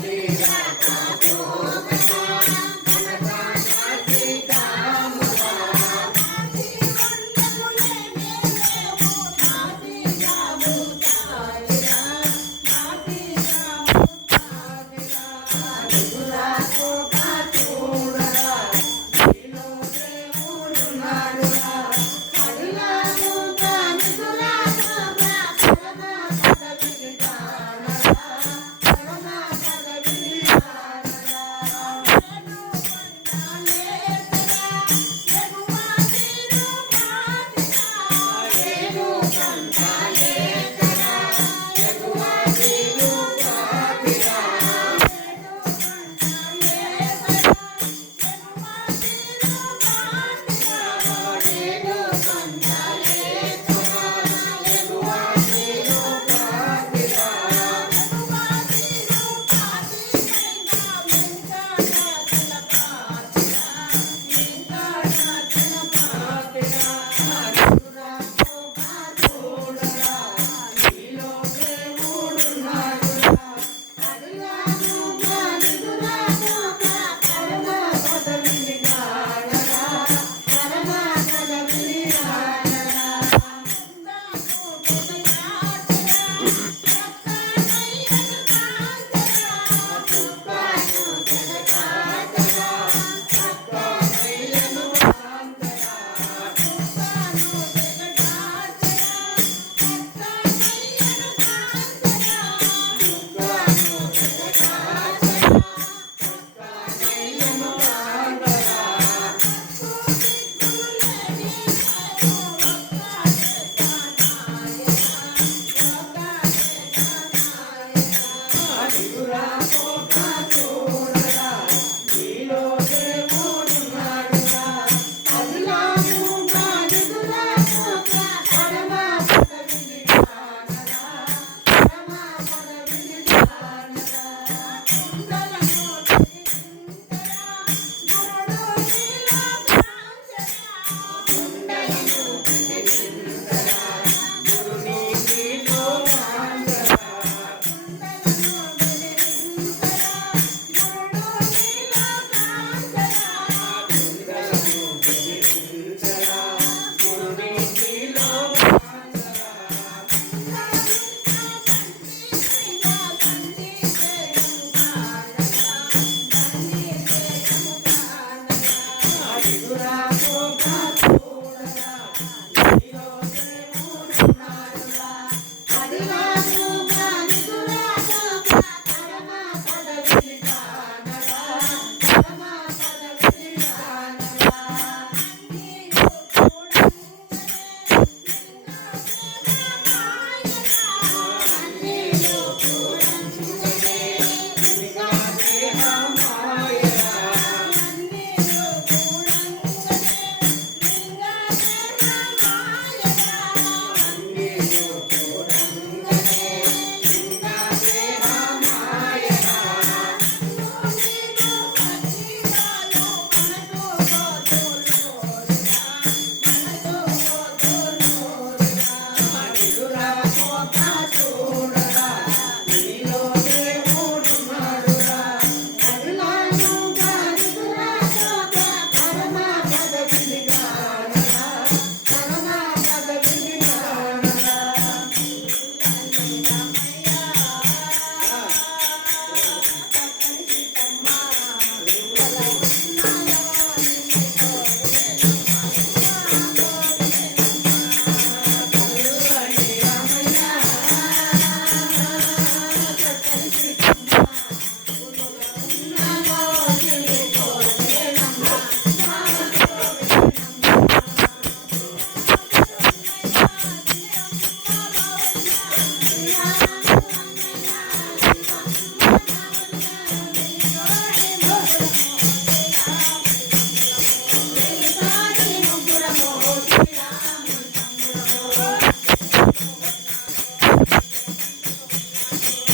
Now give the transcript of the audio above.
Yeah.